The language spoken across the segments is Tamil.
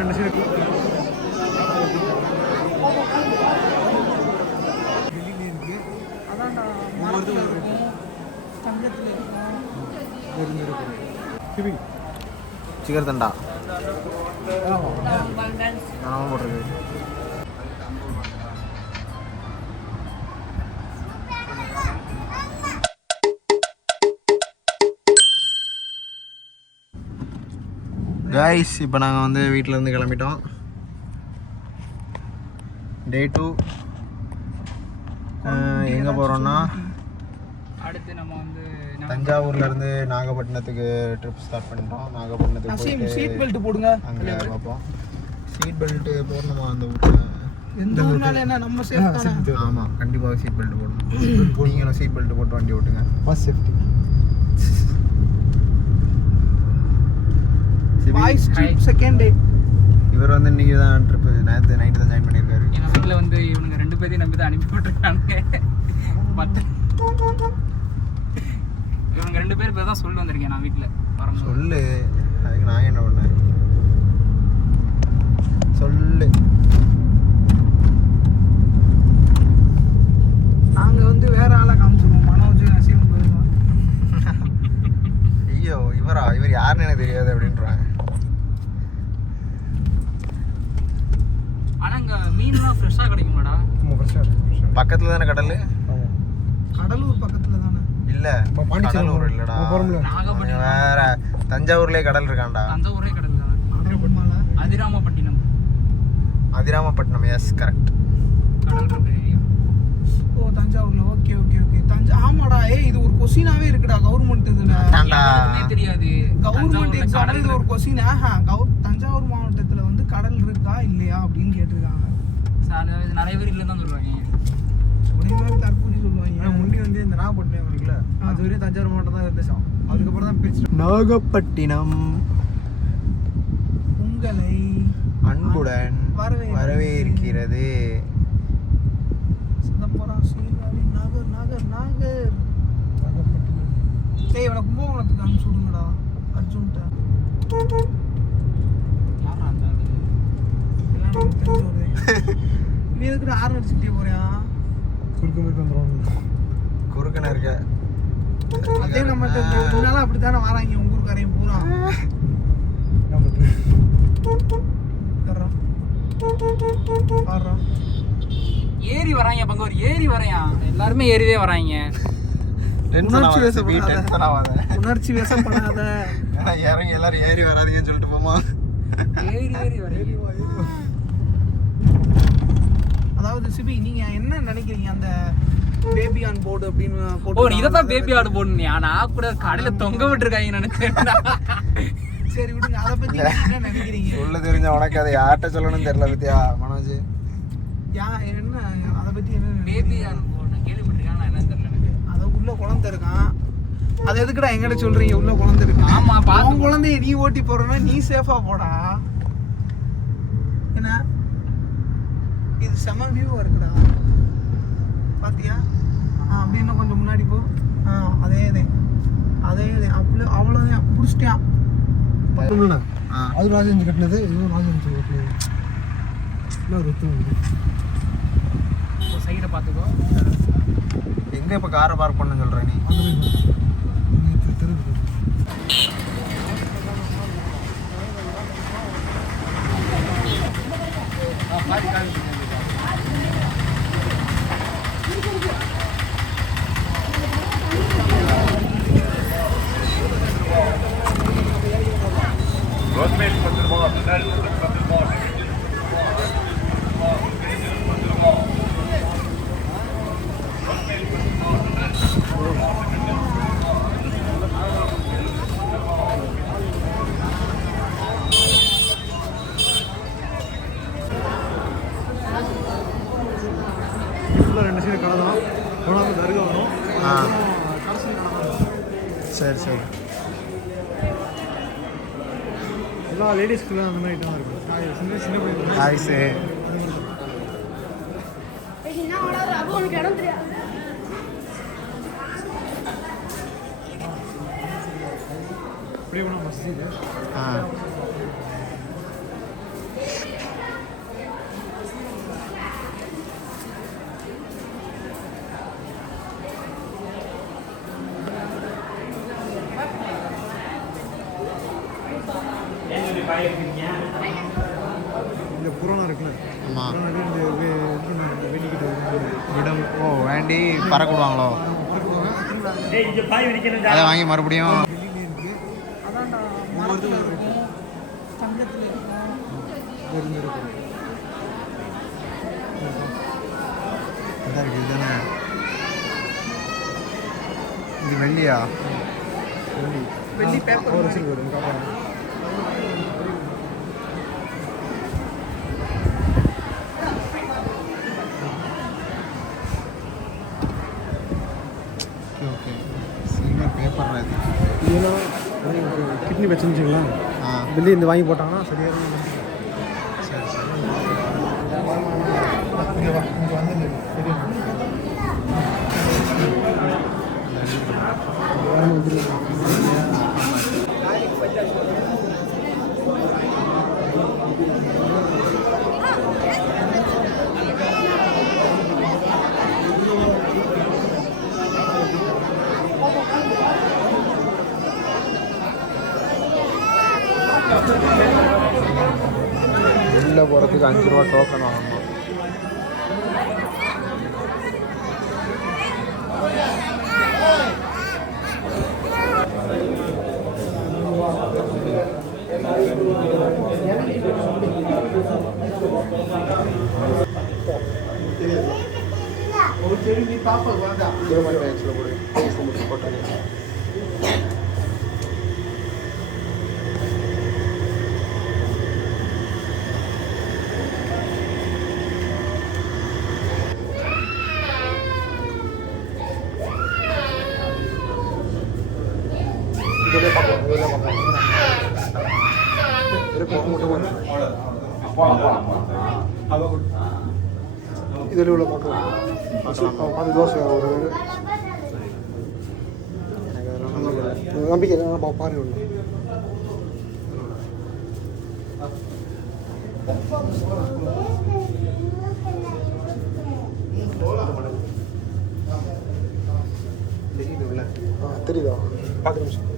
2 சைடு சிக்கர் தண்டா போட்டிருக்கு. கைஸ் இப்போ நாங்கள் வந்து வீட்டிலேருந்து கிளம்பிட்டோம். டே 2 எங்கே போகிறோன்னா அடுத்து நம்ம வந்து தஞ்சாவூர்லேருந்து நாகப்பட்டினத்துக்கு ட்ரிப் ஸ்டார்ட் பண்ணிட்டோம். நாகப்பட்டினத்துக்கு போயிட்டு சீட் பெல்ட் போடுங்க. அங்கே பார்ப்போம். சீட் பெல்ட்டு போடணுமா அந்த ஊரில்? எந்த ஊர்னால என்ன நம்ம சேஃப் தானே? ஆமாம், கண்டிப்பாக சீட் பெல்ட் போடணும். நீங்களும் சீட் பெல்ட் போட்டு வண்டி ஓட்டுங்க. First safety. Boys trip second day. இவர் வந்து இன்னைக்கு தான் ட்ரிப் நேற்று நைட்டு தான் ஜாயின் பண்ணியிருக்காரு. என் வீட்டில் வந்து இவனுங்க 2 பேரையும் நம்பி தான் அனுப்பி விட்டுருக்காங்க. இவங்க 2 பேர் தான் சொல்லி வந்திருக்கேன் நான் வீட்டில் வர சொல்லு. அதுக்கு நான் என்ன பண்ணேன் சொல்லு. நாங்கள் வந்து வேற ஆளாக காமிச்சிருவோம். மனோஜ் நசீம் போயிருவோம். ஐயோ இவர் யாருன்னு எனக்கு தெரியாது அப்படின்றாங்க. ஆனால் இங்கே மீன்லாம் ஃப்ரெஷ்ஷாக கிடைக்குமாடா? பக்கத்தில் தானே கடல்? கடலூர் பக்கத்தில் தானே? இல்லை, கடலூர் இல்லைடா, நாகப்பட்டினம். வேற தஞ்சாவூர்லேயே கடல் இருக்காண்டா. தஞ்சாவூரே கடல் தானே? அதிராமப்பட்டினம். Adirampattinam, yes correct. கடல் இருக்கிற ஏரியா. ஓ தஞ்சாவூர்ல. Okay okay okay. ஆமாடா. இது ஒரு கொஸ்டினாவே இருக்குடா கவர்மெண்ட் இதுல. யாருக்குமே தெரியாது. கவர்மெண்ட் எக்ஸாம்ல இது ஒரு கொஸ்டின். தஞ்சாவூர் மாவட்டத்துல வந்து கடல் இருக்கா இல்லையா அப்படின்னு கேட்டிருக்காங்க. நிறைய பேர் இல்லைன்னு தான் சொல்லுவாங்க. ஒரே மாதிரி தற்கொலை சொல்லுவாங்க. முன்னாடி வந்து இந்த நாகப்பட்டினம் இருக்குல்ல, அது வரையும் தஞ்சாவூர் மாவட்டம் தான் இருந்துச்சு. அதுக்கப்புறம் தான் பிரிச்சு நாகப்பட்டினம் உங்களை அன்புடன் வரவேற்கிறது. சிதம்பரம் சீர்காழி நாகர் நாகர் நாகர் நாகப்பட்டினம். டேய் இவனை கும்பகோணத்துக்கு அனுப்பிச்சு விடுங்கடா அர்ஜுன்ட்ட. யாரா அந்த எல்லாம் நமக்கு தெரிஞ்ச வருது. நீ எதுக்கு ஆறு அடிச்சுட்டே போறியா? குறுக்கன இருக்க. அதே நம்மகிட்ட முன்னால அப்படித்தானே வராங்க உங்க ஊருக்காரையும் பூரா. ஏரி வராங்க. பங்க ஒரு ஏரி வரையா. எல்லாருமே ஏரிதே வராங்க. உணர்ச்சி வசப்படாத. இறங்கி எல்லாரும் ஏறி வராதீங்கன்னு சொல்லிட்டு போமா. ஏரி வரைங்க. அதாவது சிபி நீங்க என்ன நினைக்கிறீங்க அந்த பேபி ஆன் போர்டு அப்படின்னு போட்டு? ஓ இததான் பேபி ஆன் போர்டுனியா? நான் கூட கடையில தொங்க விட்டுருக்காங்க நினைச்சேன். சரி விடுங்க, அதை பத்தி என்ன நினைக்கிறீங்க? சொல்ல தெரிஞ்ச உனக்கு அதை யார்கிட்ட சொல்லணும்னு தெரியல பத்தியா மனோஜ்? என்ன அதை பத்தி என்ன? பேபி ஆன் போர்டு கேள்விப்பட்டிருக்காங்க, என்னன்னு தெரியல எனக்கு. அதை உள்ள குழந்தை இருக்கான். அதை எதுக்குடா எங்கிட்ட சொல்றீங்க உள்ள குழந்தை இருக்கு? ஆமா, பாவம் குழந்தைய நீ ஓட்டி போறனா நீ சேஃபா போடா. என்ன இது செம வியூவா இருக்குடா பாத்தியா? அப்படி இன்னும் கொஞ்சம் முன்னாடி போ. அதே அப்படி அவ்வளோதான் பிடிச்சிட்டியான். அது ராஜேந்திர கட்டினது, இதுவும் ராஜேந்திர கட்டினது. சைடை பார்த்துக்கோ. எங்கே இப்போ காரை பார்க் பண்ண சொல்கிற நீ? சரி சரி. எல்லா லேடிஸ்க்குலாம் அந்த மாதிரி ஐட்டம் இருக்குது. சின்ன பிள்ளைங்க ஆயிசு அப்படியே மஸ்ஜித். இந்த புராணம் இருக்குல்ல, ஆமாம். புராணம் இந்த வேண்டிக்கிட்டு விடம் ஓ வேண்டி பறக்கிடுவாங்களோ, அதை வாங்கி மறுபடியும் வெளியிலே இருக்கு. அதான்டா மரத்தில் இருக்கும், தங்கத்தில் இருக்கும். இருக்கு. இதாக இருக்குது இதுதானே. இது வெள்ளியா? வெள்ளி பேப்பர் ஒரு மாதிரி. வச்சிருக்கு காப்பாங்க. Okay okay. சில்வர் பேப்பர் இது. இதெல்லாம் கிட்னி வச்சுருந்துச்சிங்களா, ஆ வெளியே இந்த வாங்கி போட்டாங்கன்னா சரியாக சரி சரி. இங்கே வா, இங்கே வந்து சரி உள்ளே போகிறதுக்கு 5 ரூபா டோக்கன் வாங்கணும். ஒரு செடி நீ பாப்பா வாங்க. இதில் உள்ள பார்க்கலாம். பார்த்து தோசை ஒரு நம்பிக்கை பாருங்க உள்ள தெரியுதா? பார்க்குற நிமிஷம்.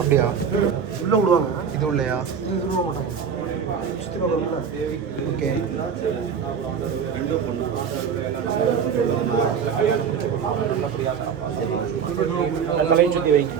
அப்படியா? உள்ளே விடுவாங்க, இது உள்ளையா? இது விட மாட்டாங்க. சுற்றி பார்க்கல. ஓகே. தலையை சுற்றி வைங்க.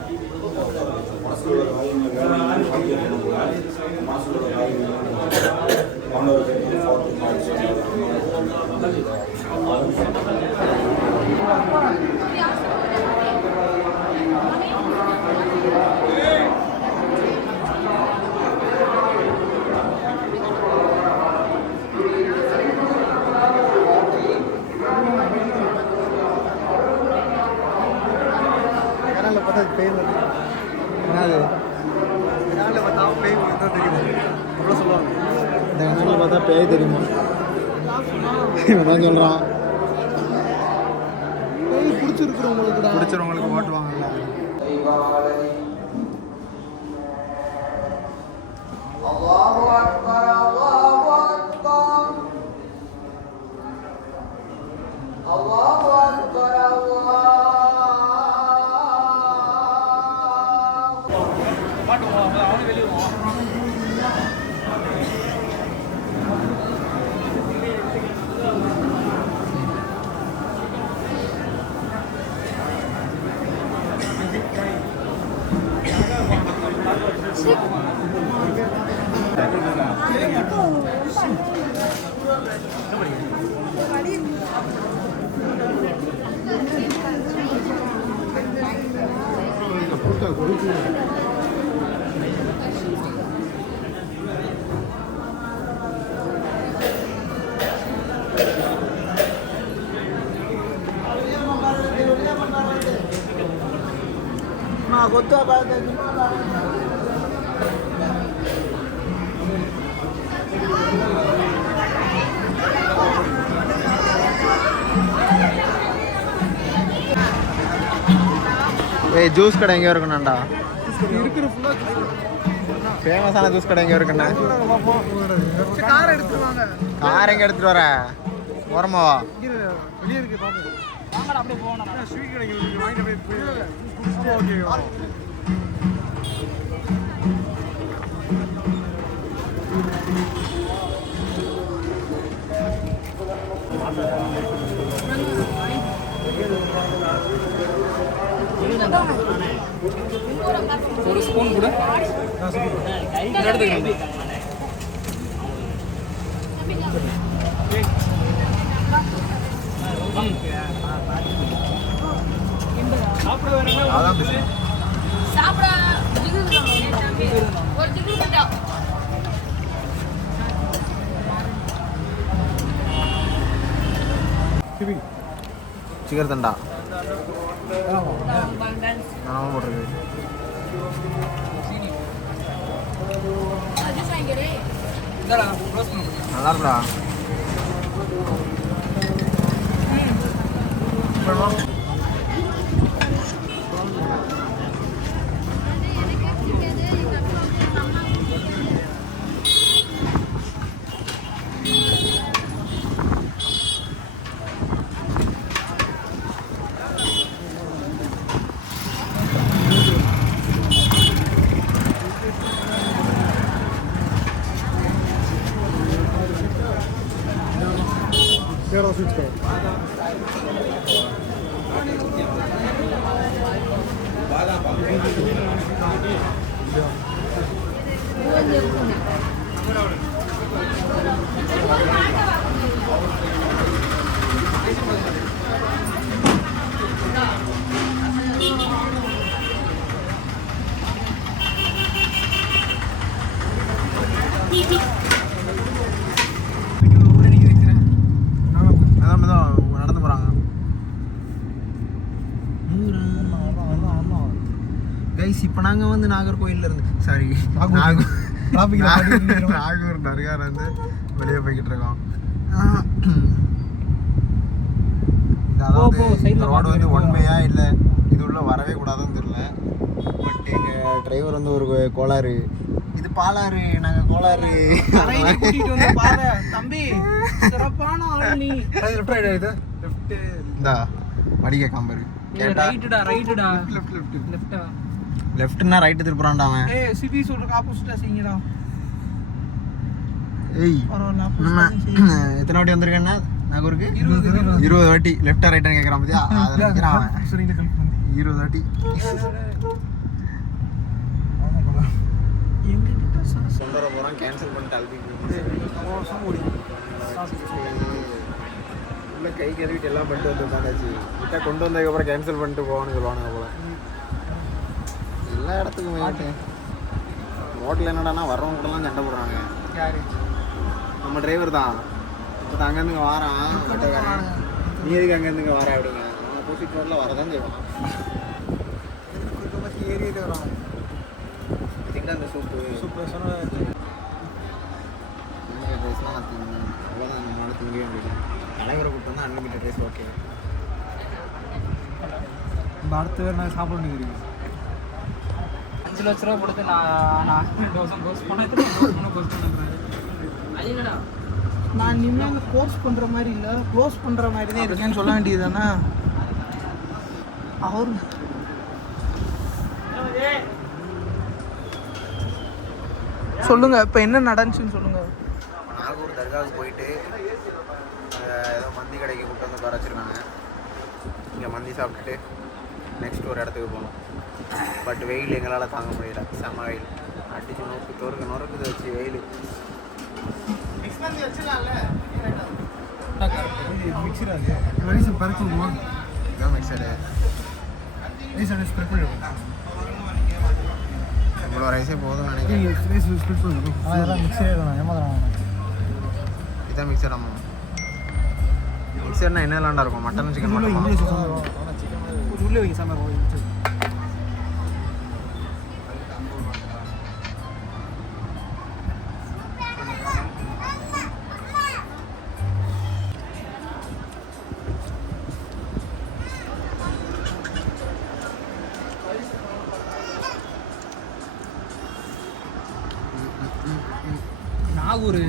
கனாலில் பார்த்தா பெயின் வந்து என்னது? கனாலில் பார்த்தா பெயின் தான் தெரியுது. அவ்வளோ சொல்லுவாங்க. இந்த கணக்கில் பார்த்தா பேய் தெரியுமா? இவன் சொல்கிறான். பெயின் பிடிச்சிருக்கிறவங்களுக்கு தான் பிடிச்சவங்களுக்கு ஓட்டுவாங்கல்ல. ಗೊತ್ತಾ ஏய் ஜூஸ் கடை எங்கேயோ இருக்கணும்டா. இருக்கிற ஃபுல்லாக ஃபேமஸான ஜூஸ் கடை எங்கே இருக்குண்ணே? கார் எடுத்துருவாங்க. கார் எங்கே எடுத்துகிட்டு வர? ஓரமாவா? வெளியே இருக்கு பார்ப்போம். வாங்கடா அப்படியே போகணும். ஸ்வீட் கடைக்கு வாங்கிட்டு போய் ஓகே ஒரு ஸ்பூன் கூட எடுத்துக்கலாம். அதான் பிஸ்கட். சாப்பிட ஒரு ஜிகிரு மட்டும் சிக்கர் தண்டா நான் போட்டிருக்கு. ஜூஸ் வாங்கிக்கிறேன். இந்தாடா க்ளோஸ் பண்ணு. நல்லா இருக்குடா. வேற ஸ்வீட் கடை அதான் நடந்து போகிறாங்க. கைஸ் இப்போ நாங்கள் வந்து நாகர்கோயிலில் இருந்து சாரி நாகூர் தர்கார் வந்து வெளியே போய்கிட்டு இருக்கோம். இந்த ரோடு வந்து ஒன்மையா இல்லை இது உள்ள வரவே கூடாதுன்னு தெரியல. பட் எங்கள் டிரைவர் வந்து ஒரு கோளாறு, இது பாலாறு, நாங்கள் கோளாறு கூட்டிட்டு வந்து பாரு தம்பி, சிறப்பான ஆள் நீ. லெஃப்ட் ரைட் ஆயிடுது. லெஃப்ட் இந்தா அடிக்க காம்பரு ரைட்டுடா ரைட்டுடா லெஃப்ட் லெஃப்ட் லெஃப்ட்டா. லெஃப்ட்னா ரைட்டு திருப்புறான்டா அவன். ஏய் சிபி சொல்றதுக்கு ஆப்போசிட்டா செய்யுங்கடா. ஏய் பரவாயில்ல நம்ம ஆப்போசிட்டா செய்யுங்க. எத்தனை வாட்டி வந்திருக்கேன்னா நாகூருக்கு? 20 20 வாட்டி. லெஃப்டா ரைட்டான்னு கேட்குறான் பத்தியா? அதில் நிற்கிறான் அவன். சரிங்க கல்வி 20 வாட்டி. எங்க கிட்ட சாஸ் கொண்டு வர போகிறோம், கேன்சல் பண்ணிட்டு அல்பி உள்ள கை கழுவிட்டு எல்லாம் பண்ணிட்டு வந்து உட்காந்தாச்சு. கிட்ட கொண்டு வந்ததுக்கப்புறம் கேன்சல் பண்ணிட்டு போகணும்னு சொல்லுவானுங்க போல. எல்லா இடத்துக்கும் போயிட்டு ஹோட்டல் என்னடானா வர்றவங்க கூடலாம் சண்டை போடுறாங்க. யாரு? நம்ம டிரைவர் தான். இப்போ அங்கேருந்து வாரான் ஆட்டோக்காரன், நீ எதுக்கு அங்கேருந்து வார அப்படிங்க. அவன் ஆப்போசிட் ரோட்டில் வரதான் செய்வான். ஏரியில வராங்க. இதுக்கு அந்த சூப்பு சூப்பர் சொன்ன அன்லிமிட்டட் ரைஸ்லாம் நான் தின்னேன். அவ்வளோதான் நம்மளால திங்கவே முடியல. தலைவரை கூப்பிட்டு வந்து அன்லிமிட்டட் ரைஸ் ஓகே. இந்த அடுத்த வேறு நான் சாப்பிட வேண்டியது 5 லட்ச ரூபா கொடுத்து நான் 1000 கோர்ஸ் பண்ண கோர்ஸ் பண்ணுறேன். அது என்னடா நான் இனிமேல் கோர்ஸ் பண்ற மாதிரி இல்ல, க்ளோஸ் பண்ற மாதிரி தான் இருக்கேன்னு சொல்ல வேண்டியதுதானே. அவர் சொல்லுங்க இப்போ என்ன நடந்துச்சுன்னு சொல்லுங்க. நாகூர் தர்காவுக்கு போயிட்டு ஏதோ மந்தி கடைக்கு கூப்பிட்டு வந்து உட்கார வச்சுருக்காங்க. இங்கே மந்தி சாப்பிட்டுட்டு நெக்ஸ்ட் ஒரு இடத்துக்கு போகணும். பட் வெயில் எங்களால் தாங்க முடியல, செம்ம வெயில். அடிச்சு நொறுக்குது வச்சு வெயில். மிக்சர் அது ரைஸ் பறக்குமா? இதான் மிக்சரு. ரைஸ் அண்ட் ஸ்ப்ரெட் பண்ணிடுவோம். இவ்வளோ ரைஸே போதும்னு நினைக்கிறேன். ரைஸ் ஸ்ப்ரெட் பண்ணுவோம். அதெல்லாம் மிக்சரே வேணும், ஏமாத்துறாங்க. இதான் மிக்சர். அம்மா மிக்சர்னா என்னெல்லாம்டா இருக்கும்? மட்டன் சிக்கன் மட்டுமா? உள்ளே வைக்க சாம்பார் மிக்சர். நாகூர்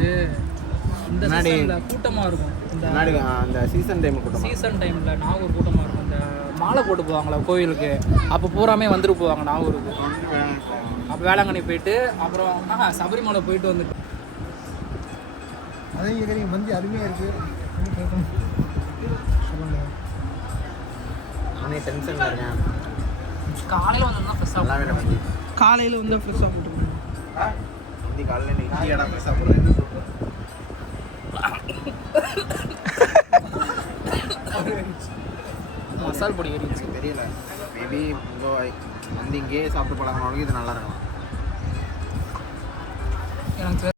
இந்த முன்னாடி- சீசன்ல கூட்டமா இருக்கும். இந்த முன்னாடி அந்த சீசன் டைம் கூட்டம் சீசன் டைம்ல நாகூர் கூட்டமா இருக்கும். இந்த மாலை போட்டு போவாங்களா கோயிலுக்கு, அப்போ பூராமே வந்துட்டு போவாங்க நாகூருக்கு. அப்போ வேளாங்கண்ணி போயிட்டு அப்புறம் சபரிமலை போயிட்டு வந்துட்டு அதையும் கேட்குறீங்க, மந்தி அருமையாக இருக்குது. சொல்லுங்க. நானே டென்ஷனில் இருக்கேன். காலையில் வந்து ஃப்ரெஷ்ஷாக நல்லாவே இல்லை மந்தி. காலையில் வந்து ஃப்ரெஷ்ஷாக போட்டுருக்கோம். மந்தி காலையில் நீ இடம் போய் சாப்பிட்றேன். மசால் பொடி ஏறிடுச்சு. தெரியல, மேபி இப்போ மந்தி இங்கேயே சாப்பிட்டு பழகினவங்களுக்கு இது நல்லா இருக்கலாம். எனக்கு